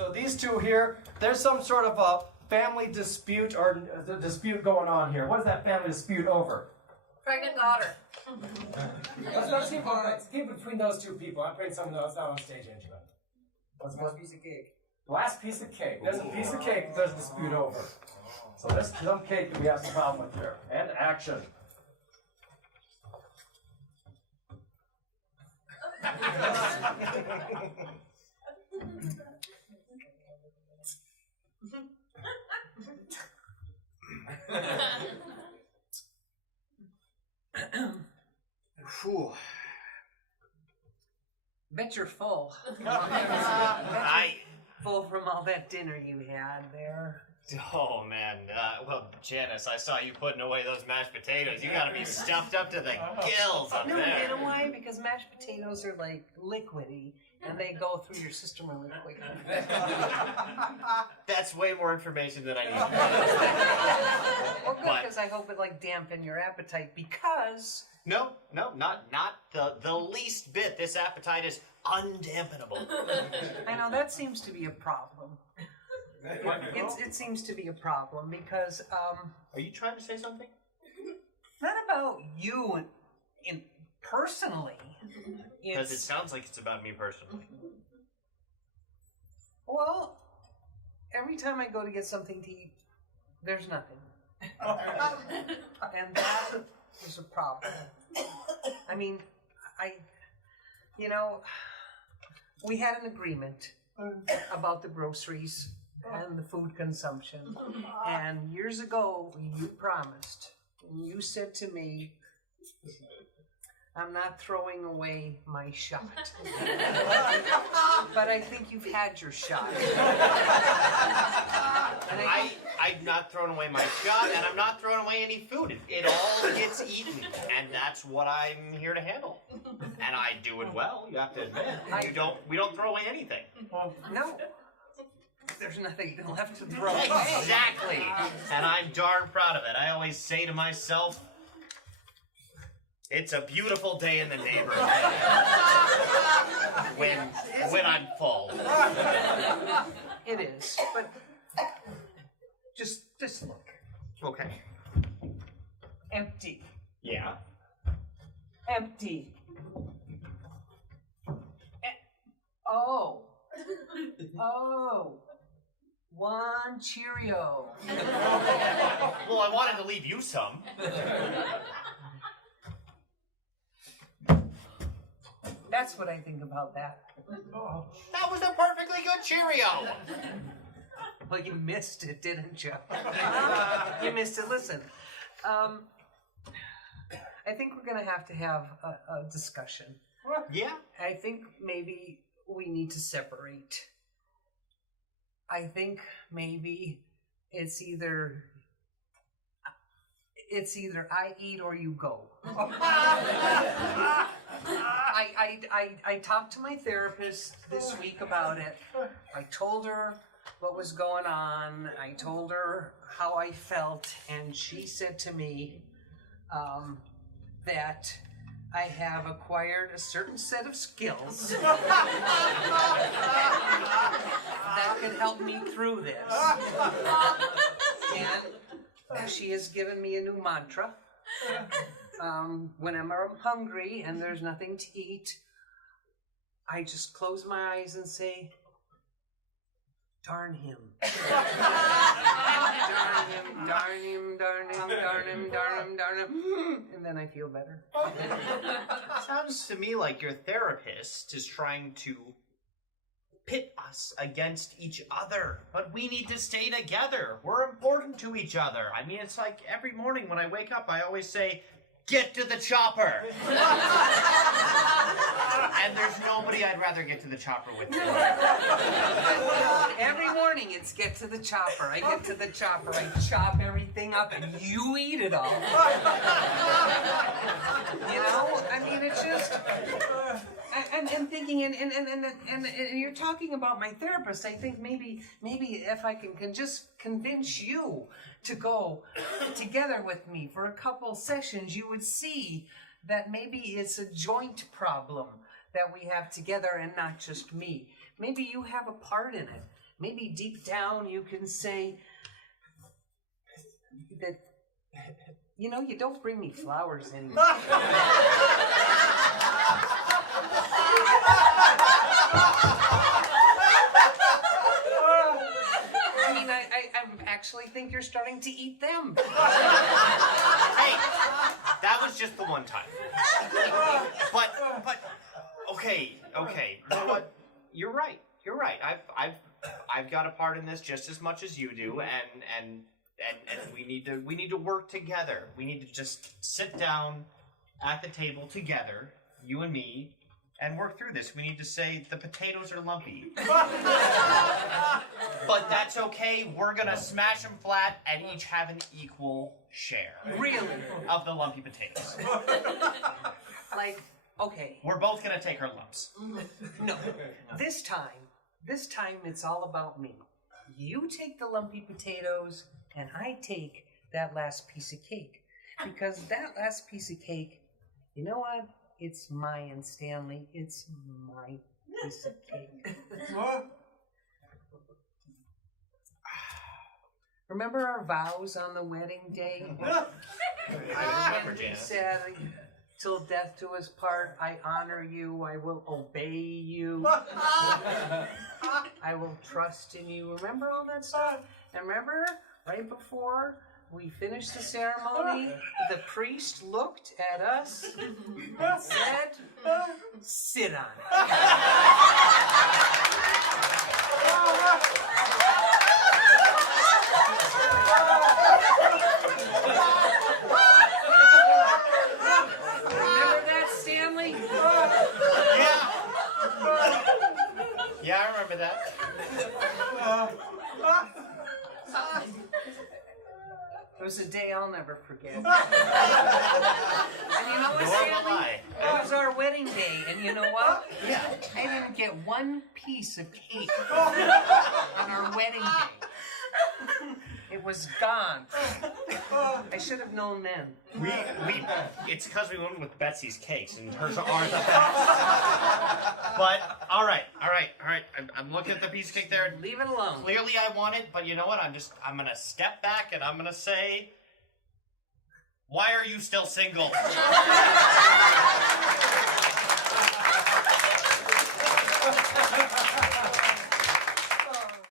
So these two here, there's some sort of a family dispute or dispute going on here. What is that family dispute over? Pregnant daughter. Let's keep it between those two people. I'm putting someone else out on stage into it. What's the last piece of cake? Last piece of cake. There's a piece of cake that there's a dispute over. So there's some cake that we have some problem with here. And action. Whew. Bet you're full. Full from all that dinner you had there. Oh man, well, Janice, I saw you putting away those mashed potatoes. You gotta be stuffed up to the gills up No, there. you know why? Because mashed potatoes are like liquidy, and they go through your system really quickly. That's way more information than I need. Well, good, because I hope it like dampen your appetite. Because No, not the least bit. This appetite is undampenable. I know that seems to be a problem. It seems to be a problem because Are you trying to say something? not about you in personally. Because it sounds like it's about me personally. Well, every time I go to get something to eat, there's nothing. And that is a problem. I mean, we had an agreement about the groceries and the food consumption. And years ago, you promised, and you said to me, I'm not throwing away my shot. But I think you've had your shot. I'm not throwing away my shot, and I'm not throwing away any food. It all gets eaten, and that's what I'm here to handle. And I do it well, you have to admit. We don't throw away anything. No. There's nothing left to throw away. Exactly. And I'm darn proud of it. I always say to myself, it's a beautiful day in the neighborhood when I'm full. It is, but just look. Okay. Empty. Yeah. Empty. Oh. One Cheerio. Well, I wanted to leave you some. That's what I think about that. That was a perfectly good Cheerio. Well, you missed it, didn't you? You missed it. Listen, I think we're going to have a discussion. Yeah? I think maybe we need to separate. I think maybe it's either I eat or you go. I talked to my therapist this week about it. I told her what was going on. I told her how I felt, and she said to me that I have acquired a certain set of skills that can help me through this. And she has given me a new mantra. Whenever I'm hungry and there's nothing to eat, I just close my eyes and say, darn him. Darn him, darn him, darn him, darn him, darn him, darn him. And then I feel better. Sounds to me like your therapist is trying to pit us against each other. But we need to stay together. We're important to each other. I mean, it's like every morning when I wake up, I always say, get to the chopper. And there's nobody I'd rather get to the chopper with. Every morning it's get to the chopper. I get to the chopper. I chop everything up and you eat it all. You know? I mean, it's just... And thinking, and you're talking about my therapist. I think maybe if I can just convince you to go together with me for a couple sessions, you would see that maybe it's a joint problem that we have together and not just me. maybe you have a part in it. Maybe deep down you can say that, you know, you don't bring me flowers anymore. I mean, I actually think you're starting to eat them. Hey, that was just the one time. But okay. You know what? You're right. I've got a part in this just as much as you do, and we need to work together. We need to just sit down at the table together, you and me, and work through this. We need to say the potatoes are lumpy. But that's okay. We're gonna smash them flat and each have an equal share. Really? Of the lumpy potatoes. Like, okay. We're both gonna take our lumps. No. This time it's all about me. You take the lumpy potatoes and I take that last piece of cake. Because that last piece of cake, you know what? It's mine, Stanley. It's my piece of cake. Remember our vows on the wedding day? I remember, We Janet. said, till death do us part, I honor you, I will obey you. I will trust in you. Remember all that stuff? And remember, right before we finished the ceremony, the priest looked at us and said, sit on it. Remember that, Stanley? Yeah, I remember that. It was a day I'll never forget. And you know what, Nor will Stanley? I. It was our wedding day, and you know what? Yeah. I didn't get one piece of cake on our wedding day. It was gone. I should have known then. It's because we went with Betsy's cakes, and hers aren't the best. But, alright. I'm looking at the piece of cake there. Leave it alone. Clearly I want it, but you know what? I'm gonna step back and I'm gonna say, why are you still single?